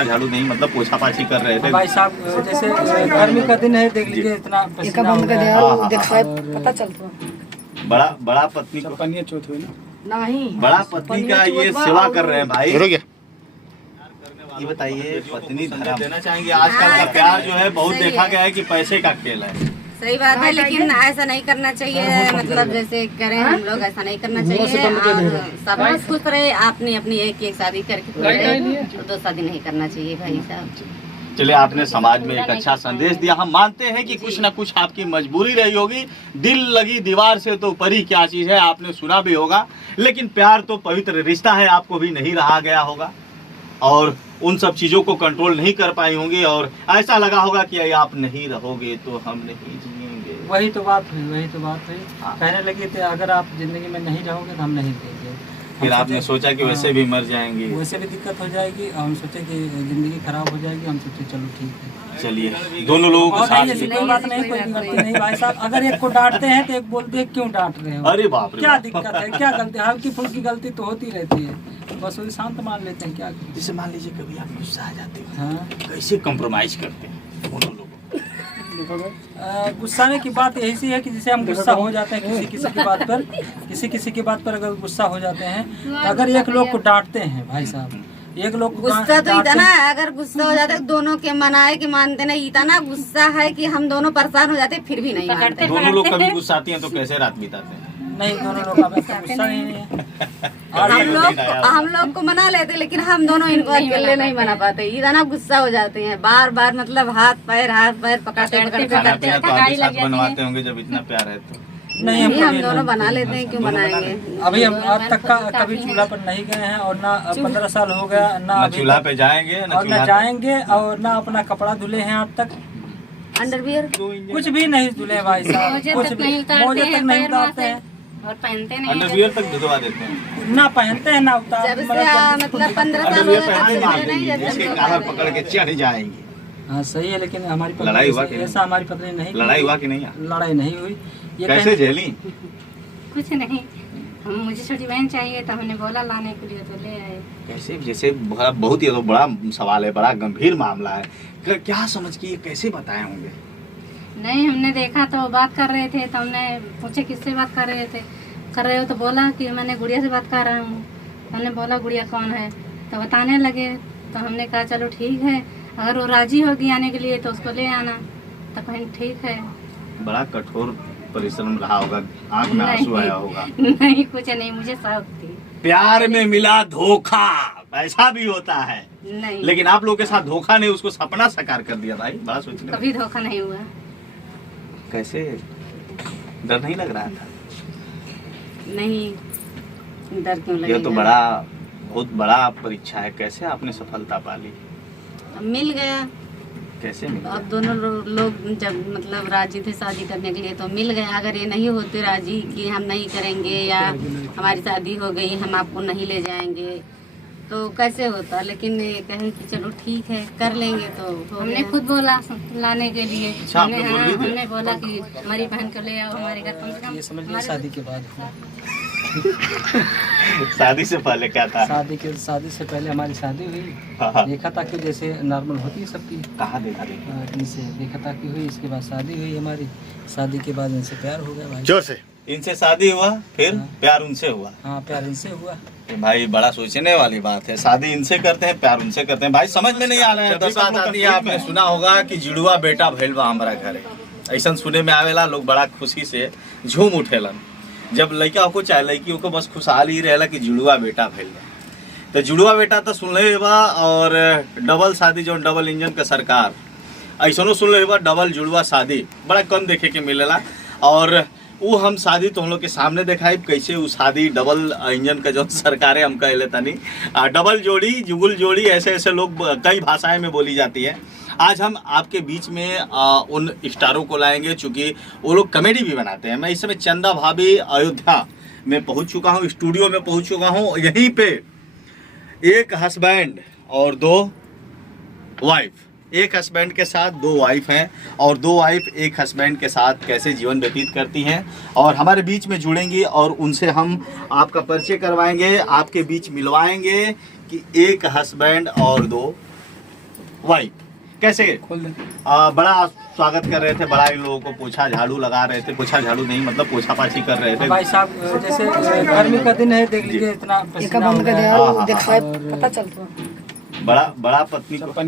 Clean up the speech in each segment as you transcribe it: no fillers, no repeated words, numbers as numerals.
पोछा झाड़ू नहीं, मतलब पोछा पाछी कर रहे थे भाई साहब। जैसे गर्मी का दिन है, देख लीजिए इतना पसीना हो रहा है। पता चलता बड़ा पत्नी को पनिया चौथ हुई ना, नहीं, बड़ा पत्नी का ये सेवा कर रहे हैं भाई। ये बताइए, पत्नी धर्म देना चाहेंगे? आजकल का प्यार जो है बहुत देखा गया है कि पैसे का खेल है। सही बात है, लेकिन ऐसा नहीं करना चाहिए। मतलब जैसे करें हम लोग, ऐसा नहीं करना चाहिए। और सब खुश रहे, आपने अपनी एक शादी करके तो 2 शादी नहीं करना चाहिए भाई साहब। चलिए, आपने समाज में एक अच्छा संदेश दिया। हम मानते हैं कि कुछ न कुछ आपकी मजबूरी रही होगी। दिल लगी दीवार से तो परी क्या चीज है, आपने सुना भी होगा। लेकिन प्यार तो पवित्र रिश्ता है, आपको भी नहीं रहा गया होगा और उन सब चीजों को कंट्रोल नहीं कर पाई होंगी और ऐसा लगा होगा कि आप नहीं रहोगे तो हम नहीं जिएंगे। वही तो बात हुई। कहने लगे थे अगर आप जिंदगी में नहीं रहोगे तो हम नहीं देंगे। फिर आपने सोचा कि वैसे भी मर जाएंगे, वैसे भी दिक्कत हो जाएगी और हम सोचे कि जिंदगी खराब हो जाएगी। हम सोचे चलो ठीक है। चलिए, दोनों लोगों को साथ ऐसी कोई बात नहीं, कोई गलती नहीं भाई साहब। अगर एक को डांटते हैं तो एक बोलते हैं क्यों डांट रहे हो। अरे बाप रे, क्या दिक्कत है, क्या गलती, हल्की फुल्की गलती तो होती रहती है, बस वही शांत मान लेते हैं। क्या जैसे मान लीजिए कभी आप गुस्सा आ जाते हो, हाँ, कैसे कंप्रोमाइज करते हैं दोनों लोग? गुस्साने की बात ऐसी है कि जैसे हम गुस्सा हो जाते हैं किसी किसी की बात पर अगर गुस्सा हो जाते हैं तो अगर एक लोग को डांटते हैं भाई साहब, एक लोग को गुस्सा तो इतना है, अगर गुस्सा हो जाता है दोनों के मनाए कि मानते नहीं, इतना गुस्सा है कि हम दोनों परेशान हो जाते हैं फिर भी नहीं मानते। दोनों लोग कभी गुस्सा आती हैं तो कैसे रात बिताते हैं? नहीं, दोनों लोग का गुस्सा नहीं है। और हम लोग को मना लेते, लेकिन हम दोनों इनको अकेले नहीं मना पाते। इतना गुस्सा हो जाते हैं बार बार, मतलब हाथ पैर पकड़ते बनवाते होंगे जब इतना प्यार है तो। नहीं, हम दोनों बना लेते हैं, क्यों बनाएंगे। अभी हम आज तक का कभी चूल्हा पर नहीं गए हैं और ना 15 साल हो गया ना चूल्हा पे जाएंगे और ना जाएंगे और ना अपना कपड़ा धुले हैं आज तक। अंडरवियर कुछ भी नहीं धुले भाई साहब, कुछ भी मोजे तक नहीं उतारते हैं और पहनते नहीं, अंडरवियर तक धुलवा देते हैं, ना पहनते हैं ना उतार। मतलब 15 साल हो गए इसके कालर पकड़ के चढ़ जाएंगे। हाँ सही है, लेकिन हमारी लड़ाई हुआ पत्नी ऐसा हमारी पत्नी नहीं, लड़ाई हुआ कि नहीं? लड़ाई नहीं हुई। ये कैसे झेली? कुछ नहीं, मुझे छोटी बहन चाहिए तो हमने बोला लाने के लिए तो ले आए। कैसे? जैसे बहुत ही बड़ा सवाल है, बड़ा गंभीर मामला है। क्या समझ के ये कैसे बताए होंगे? नहीं, हमने देखा तो बात कर रहे थे तो हमने पूछे किससे बात कर रहे हो तो बोला कि मैंने गुड़िया से बात कर रहा हूँ। हमने बोला गुड़िया कौन है तो बताने लगे, तो हमने कहा चलो ठीक है, अगर वो राजी होगी आने के लिए तो उसको ले आना। तो कहीं ठीक है। बड़ा कठोर परिश्रम रहा होगा, आंख में आंसू आया होगा। नहीं, कुछ नहीं, मुझे शौक थी। प्यार में मिला धोखा, ऐसा भी होता है। नहीं, लेकिन आप लोगों के साथ धोखा नहीं, उसको सपना साकार कर दिया भाई। बड़ा सोचने कभी धोखा नहीं हुआ। कैसे? डर नहीं लग रहा था? नहीं, डर क्यों लगेगा। यह तो बहुत बड़ा परीक्षा है। कैसे आपने सफलता पाली? मिल गया। कैसे मिला? अब दोनों लोग जब मतलब राजी थे शादी करने के लिए तो मिल गया। अगर ये नहीं होते राजी कि हम नहीं करेंगे या हमारी शादी हो गई हम आपको नहीं ले जाएंगे तो कैसे होता। लेकिन ये कहें कि चलो ठीक है कर लेंगे तो हमने खुद बोला लाने के लिए। अच्छा, हमने बोला कि हमारी बहन को ले आओ हमारे घर, कम से कम ये समझ लीजिए शादी के बाद हुआ। शादी से पहले क्या था? शादी से पहले हमारी शादी हुई। हाँ। देखा था कि जैसे नॉर्मल होती है सबकी। कहाँ देखा? इनसे देखा था कि हुई, इसके बाद शादी हुई हमारी। शादी के बाद इनसे प्यार हो गया भाई। जोर से। इनसे शादी हुआ फिर हाँ। प्यार उनसे हुआ? हाँ, प्यार इनसे हुआ। भाई बड़ा सोचने वाली बात है। शादी इनसे करते हैं, प्यार उनसे करते हैं। भाई समझ में नहीं आ रहा है। बात आती है, आपने सुना होगा कि जुड़वा बेटा भइल बा हमारा घरे, ऐसा सुने में आवेला। लोग बड़ा खुशी से झूम उठेलन। जब लड़का को चाहे लड़कियों को बस खुशहाल ही रहेला कि जुड़वा बेटा भइल बा। तो जुड़वा बेटा तो सुन ले बा, और डबल शादी जो डबल इंजन का सरकार ऐसा सुन ले बा। डबल जुड़वा शादी बड़ा कम देखे के मिलेला। और वो हम शादी तो हम लोग के सामने दिखाई कैसे वो शादी डबल इंजन का जो सरकार है हम कह लेता नहीं। डबल जोड़ी, जुगुल जोड़ी, ऐसे ऐसे लोग कई भाषाएं में बोली जाती है। आज हम आपके बीच में उन स्टारों को लाएंगे, चूँकि वो लोग कॉमेडी भी बनाते हैं। मैं इस समय चंदा भाभी अयोध्या में पहुंच चुका हूं, स्टूडियो में पहुंच चुका हूं। यहीं पे एक हस्बैंड और 2 वाइफ, एक हस्बैंड के साथ 2 वाइफ हैं और 2 वाइफ एक हस्बैंड के साथ कैसे जीवन व्यतीत करती हैं और हमारे बीच में जुड़ेंगी और उनसे हम आपका परिचय करवाएंगे, आपके बीच मिलवाएंगे कि एक हस्बैंड और 2 वाइफ। कैसे बड़ा स्वागत कर रहे थे, बड़ा इन लोगों को पोछा झाड़ू लगा रहे थे, पोछा झाड़ू नहीं मतलब पोछा पाछी कर रहे थे। भाई साहब जैसे गर्मी का दिन है, देख लीजिए इतना पसीना हो रहा है। पता चलता बड़ा पत्नी को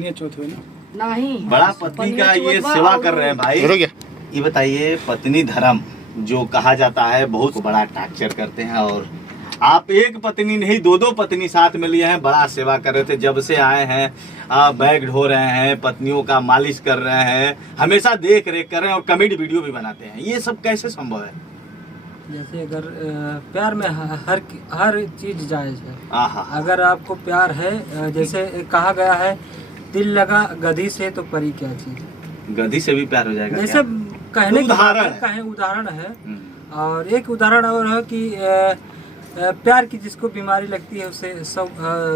नहीं, बड़ा पत्नी का ये सेवा कर रहे हैं भाई। ये बताइए, पत्नी धर्म जो कहा जाता है बहुत बड़ा टॉर्चर करते हैं, और आप एक पत्नी नहीं दो पत्नी साथ में लिए हैं, बड़ा सेवा कर रहे थे। जब से आए हैं आप बैग ढो रहे हैं, पत्नियों का मालिश कर रहे हैं, हमेशा देख रेख कर रहे हैं और कॉमेडी वीडियो भी बनाते हैं। ये सब कैसे संभव है? जैसे अगर प्यार में हर चीज जायज है। आहा, अगर आपको प्यार है, जैसे कहा गया है दिल लगा गधी से तो परी क्या चीज। गधी से भी प्यार हो जाएगा जैसे क्या? कहने उदाहरण उदाहरण है। और एक उदाहरण और है कि प्यार की जिसको बीमारी लगती है उसे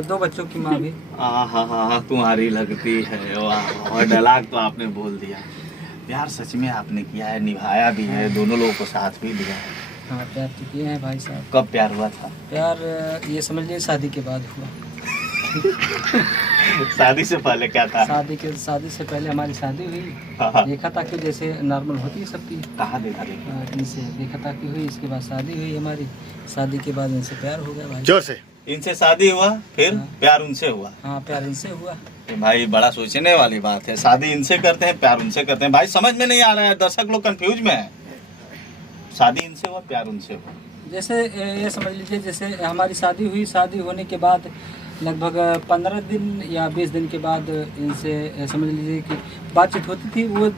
2 बच्चों की माँ भी। आहा, तुम्हारी लगती है। वाह, और डायलॉग तो आपने बोल दिया। प्यार सच में आपने किया है, निभाया भी है, दोनों लोगों को साथ भी दिया है। हाँ, प्यार तो किए हैं भाई साहब। कब प्यार हुआ था? प्यार ये समझ लीजिए शादी के बाद हुआ। शादी से पहले क्या था? शादी से पहले हमारी शादी हुई। हाँ। देखा था कि जैसे नॉर्मल होती है सबकी। कहाँ देखा? इनसे देखा था कि हुई, इसके बाद शादी हुई हमारी। शादी के बाद इनसे प्यार हो गया भाई। जोर से। इनसे शादी हुआ, फिर हाँ। प्यार उनसे हुआ। हाँ, प्यार इनसे हुआ। तो भाई बड़ा सोचने वाली बात है। शादी इनसे करते हैं, प्यार उनसे करते हैं। भाई समझ में नहीं आ रहा है, दर्शक लोग कंफ्यूज में है। शादी इनसे हुआ, प्यार उनसे हुआ। जैसे ये समझ लीजिए, जैसे हमारी शादी हुई, शादी होने के बाद लगभग 15 दिन या 20 दिन के बाद इनसे समझ लीजिए कि बातचीत होती थी। वो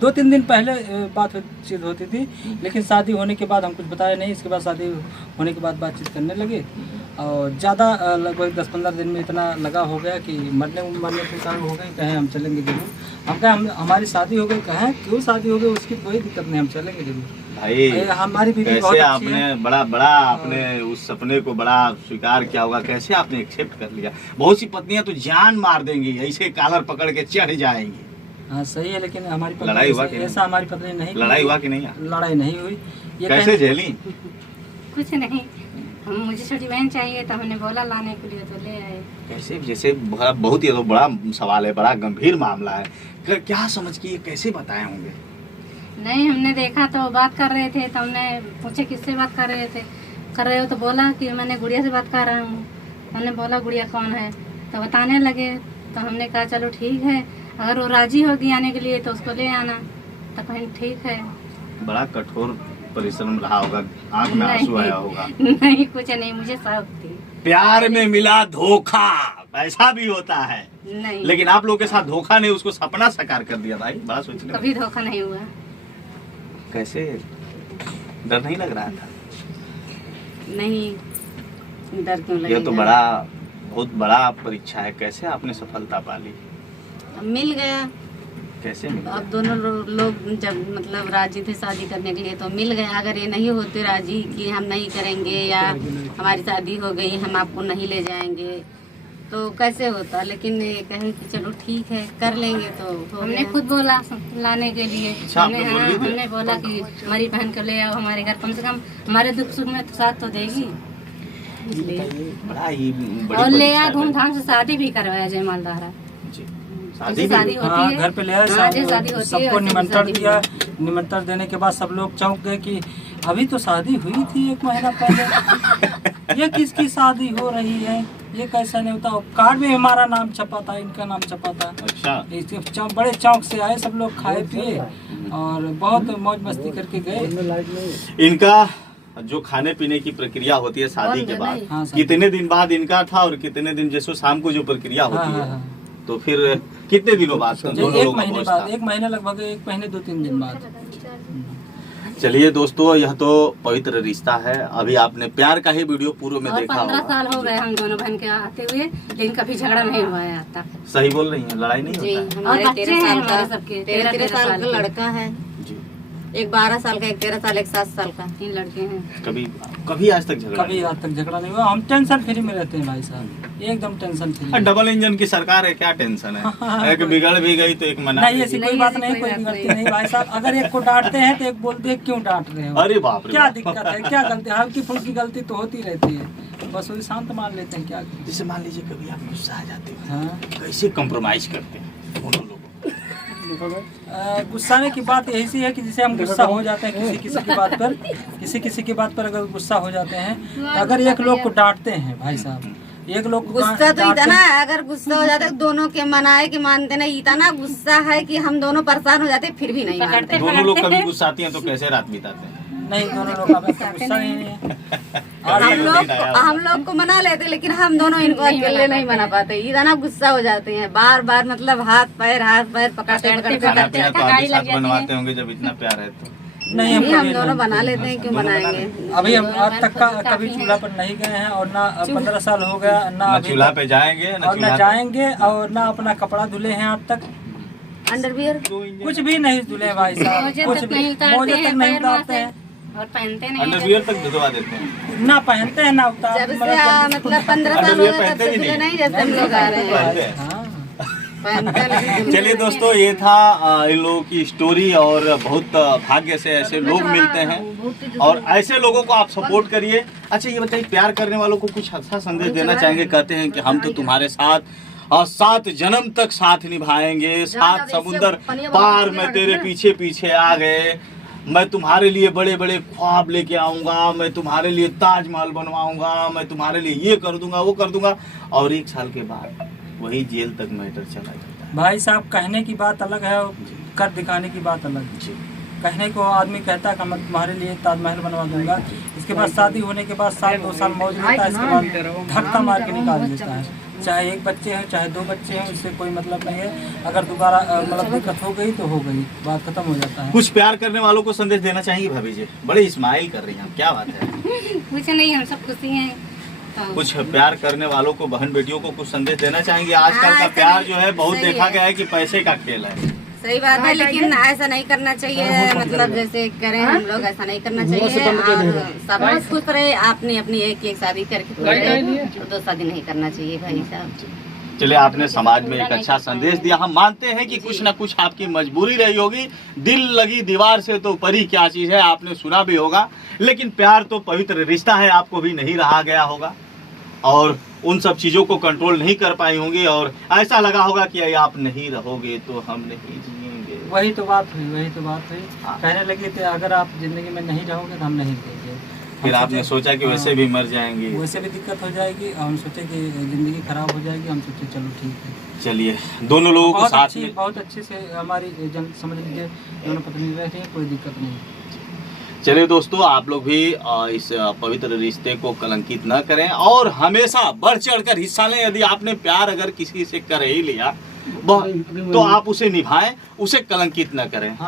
2-3 दिन पहले बातचीत होती थी, लेकिन शादी होने के बाद हम कुछ बताया नहीं। इसके बाद शादी होने के बाद बातचीत करने लगे, और ज़्यादा लगभग 10-15 दिन में इतना लगा हो गया कि मरने के कारण हो गए। कहें हम चलेंगे जरूर। हम कहें हमारी शादी हो गई। कहें क्यों शादी हो गई, उसकी कोई दिक्कत नहीं, हम चलेंगे जरूर। भाई हमारी बीवी बहुत कैसे अच्छी आपने है। बड़ा आपने उस सपने को बड़ा स्वीकार किया होगा, कैसे आपने एक्सेप्ट कर लिया? बहुत सी पत्नियां तो जान मार देंगी, ऐसे कॉलर पकड़ के चढ़ जाएंगी। हाँ सही है, लेकिन हमारी पत्नी लड़ाई हुआ कि नहीं? ऐसा हमारी पत्नी नहीं। लड़ाई हुआ कि नहीं? लड़ाई नहीं हुई। ये कैसे झेली? कुछ नहीं, हम मुझे छोटी बहन चाहिए तो हमने बोला लाने के लिए तो ले आए। कैसे? जैसे बहुत ही तो बड़ा सवाल है, बड़ा गंभीर मामला है। क्या समझ के ये कैसे बताए होंगे? नहीं, हमने देखा तो बात कर रहे थे, तो हमने पूछे किससे बात कर रहे हो तो बोला कि मैंने गुड़िया से बात कर रहा हूँ। हमने बोला गुड़िया कौन है, तो बताने लगे। तो हमने कहा चलो ठीक है, अगर वो राजी होगी आने के लिए तो उसको ले आना। तो कहीं ठीक है। बड़ा कठोर परिश्रम रहा होगा, आंख में आंसू आया होगा। नहीं, कुछ नहीं, मुझे शौक थी। प्यार में मिला धोखा, ऐसा भी होता है। नहीं, लेकिन आप लोगों के साथ धोखा नहीं, उसको सपना साकार कर दिया भाई। बड़ा सोचने कभी धोखा नहीं हुआ। कैसे? डर नहीं लग रहा था? नहीं, डर क्यों लगेगा? यह तो बहुत बड़ा परीक्षा है। कैसे आपने सफलता पाली? अब मिल गया। कैसे मिला? अब दोनों लोग जब मतलब राजी थे शादी करने के लिए तो मिल गए। अगर ये नहीं होते राजी कि हम नहीं करेंगे या हमारी शादी हो गई, हम आपको नहीं ले जाएंगे, तो कैसे होता? लेकिन ये कहें कि चलो ठीक है कर लेंगे, तो हो हमने गया। खुद बोला लाने के लिए। अच्छा, आपने बोल भी दिया? हमने बोला कि हमारी बहन को ले आओ हमारे घर, कम से कम हमारे दुख सुख में तो साथ तो देगी, इसलिए। बड़ा ही बड़ी और ले परीक्षा आया, है। धूमधाम से शादी भी करवाया जयमाल द्वारा। जी। शादी शादी भी होती हाँ, है। घर पे ले आए, हाँ, जैसे शादी होती है, सबको वैसे निमंत्रण शादी दिया। हुई। निमंत्रण देने के बाद सब लोग चौंक गए कि अभी तो शादी हुई थी 1 महीना पहले, ये किसकी शादी हो रही है, ये कैसा नहीं होता। कार्ड में हमारा नाम छपा था, इनका नाम छपा था। अच्छा, बड़े चौक से आए सब लोग, खाए पिए और बहुत मौज मस्ती करके गए। इनका जो खाने पीने की प्रक्रिया होती है शादी के बाद, हाँ, सर। कितने दिन बाद इनका था और कितने दिन जैसे शाम को जो प्रक्रिया होती हाँ, है, हाँ। तो फिर कितने दिनों बाद दोनों 1 लोगों का महीने भोज बाद, था? 1 महीने लगभग 1 महीने 2-3 दिन बाद। चलिए दोस्तों, यह तो पवित्र रिश्ता है। अभी आपने प्यार का ही वीडियो पूर्व में और देखा 15 होगा। साल हो गए हम दोनों बहन के आते हुए, लेकिन कभी झगड़ा नहीं हुआ है आज तक। सही बोल रही हैं, लड़ाई नहीं जी, होता है? हमारे और बच्चे 13 हैं साल हमारे का सबके, 13 13 साल का के। लड़का है। जी। एक 12 साल का, एक 13 साल, एक 7 साल का। 3 लड़के हैं। कभी कभी आज तक झगड़ा कभी आज तक झगड़ा नहीं हुआ। हम टेंशन फ्री में रहते हैं भाई साहब, एकदम टेंशन फ्री। डबल इंजन की सरकार है, क्या टेंशन है। एक बिगड़ भी गई तो एक मना नहीं, ऐसी कोई बात नहीं, कोई गलती नहीं भाई साहब। अगर एक को डांटते हैं तो एक बोलते हैं क्यों डांट रहे हो, अरे बाप रे क्या बाप। दिक्कत है, क्या गलती, हल्की फुल्की गलती तो होती रहती है, बस वही शांत मान लेते हैं, क्या करें। जैसे मान लीजिए कभी आप गुस्सा आ जाते हैं, हाँ, कैसे कॉम्प्रोमाइज करते हैं दोनों लोग? गुस्साने की बात यही सी है कि जैसे हम गुस्सा हो जाते हैं किसी किसी की बात पर, किसी की बात पर अगर गुस्सा हो जाते हैं तो अगर एक लोग को डांटते हैं भाई साहब, एक लोग को गुस्सा तो डांटते इतना हैं, है, अगर गुस्सा हो जाता है दोनों के मनाए कि मानते नहीं, इतना गुस्सा है कि हम दोनों परेशान हो जाते हैं फिर भी नहीं मानते। दोनों लोग कभी गुस्सा आती हैं तो कैसे रात बिताते हैं? नहीं दोनों लोग का वैसे गुस्सा नहीं है। हम लोग को मना लेते लेकिन हम दोनों इनको अकेले नहीं मना पाते, इतना गुस्सा हो जाते हैं बार बार, मतलब हाथ पैर पकड़ते खाना पीना तो आप भी साथ बनवाते होंगे जब इतना प्यार है तो। नहीं हम दोनों बना लेते हैं, क्यों बनाएंगे। अभी हम आज तक का कभी चूल्हा पर नहीं गए हैं और ना 15 साल हो गया ना न अभी चूल्हा तक- पे जाएंगे न और ना चूल्हा जाएंगे और ना अपना कपड़ा धुले हैं आज तक, अंडरवियर कुछ भी नहीं धुले भाई साहब, मोजे कुछ तक भी नहीं उतारते मोजे हैं, तक नहीं पैर वहाँ उतारते से। हैं, और पहनते नहीं। अंडरवियर तक धुलवा देते हैं। ना पहनते हैं ना उतार, जब से मतलब 15 साल हो गए तब से धुले नहीं, जैसे हम लोग आ रहे हैं पहनते हैं। हाँ। पहनते हैं लेकिन धुले चलिए नहीं दोस्तों, ये था इन लोगों की स्टोरी और बहुत भाग्य से ऐसे लोग मिलते हैं और ऐसे लोगों को आप सपोर्ट करिए। अच्छा ये बताइए, प्यार करने वालों को कुछ अच्छा संदेश देना चाहेंगे? कहते हैं कि हम तो तुम्हारे साथ और 7 जन्म तक साथ निभाएंगे, 7 समुंदर पार मैं तेरे पीछे पीछे आ गए, मैं तुम्हारे लिए बड़े बड़े ख्वाब लेके आऊंगा, मैं तुम्हारे लिए ताजमहल बनवाऊंगा, मैं तुम्हारे लिए ये कर दूंगा वो कर दूंगा, और 1 साल के बाद वही जेल तक मैटर चला जाता है। भाई साहब कहने की बात अलग है और कर दिखाने की बात अलग है। जी। कहने को आदमी कहता है कि मैं तुम्हारे लिए ताजमहल बनवा दूंगा, इसके बाद शादी होने के बाद 2 साल मौज लेता है, इसके बाद धक्का मार के निकाल देता है। चाहे 1 बच्चे हो चाहे 2 बच्चे हो, इससे कोई मतलब नहीं है। अगर दोबारा मतलब दिक्कत हो गई तो हो गई, बात खत्म हो जाता है। कुछ प्यार करने वालों को संदेश देना चाहेंगे भाभी जी? बड़े स्माइल कर रही हैं, क्या बात है? कुछ नहीं, हम सब खुशी हैं। तो कुछ प्यार करने वालों को, बहन बेटियों को कुछ संदेश देना चाहेंगे? आजकल का हाँ, प्यार सही- जो है बहुत सही देखा है। गया है कि पैसे का खेल है। सही बात है, लेकिन ऐसा नहीं करना चाहिए, मतलब जैसे करें हम लोग ऐसा नहीं करना चाहिए। और सब खुश रहे, आपने अपनी एक शादी करके खुश रहे, और 2 शादी नहीं करना चाहिए भाई साहब। चलिए, आपने समाज में एक अच्छा संदेश दिया। हम मानते हैं कि कुछ ना कुछ आपकी मजबूरी रही होगी, दिल लगी दीवार से तो परी क्या चीज है, आपने सुना भी होगा, लेकिन प्यार तो पवित्र रिश्ता है, आपको भी नहीं रहा गया होगा और उन सब चीजों को कंट्रोल नहीं कर पाई होंगी और ऐसा लगा होगा कि आप नहीं रहोगे तो हम नहीं जिएंगे। वही तो बात हुई, वही तो बात हुई। हाँ। कहने लगे थे अगर आप जिंदगी में नहीं रहोगे तो हम नहीं रहेंगे। फिर आपने सोचा कि वैसे भी मर जाएंगे। वैसे भी दिक्कत हो जाएगी, हम सोचे कि जिंदगी खराब हो जाएगी, हम सोचे चलो ठीक है। चलिए, दोनों लोगों को साथ में बहुत अच्छे से हमारी समझ लीजिए दोनों पत्नी रह रही है, कोई दिक्कत नहीं। चलिए दोस्तों, आप लोग भी इस पवित्र रिश्ते को कलंकित न करें और हमेशा बढ़ चढ़कर हिस्सा लें। यदि आपने प्यार अगर किसी से कर ही लिया तो आप उसे निभाएं, उसे कलंकित न करें। हाँ।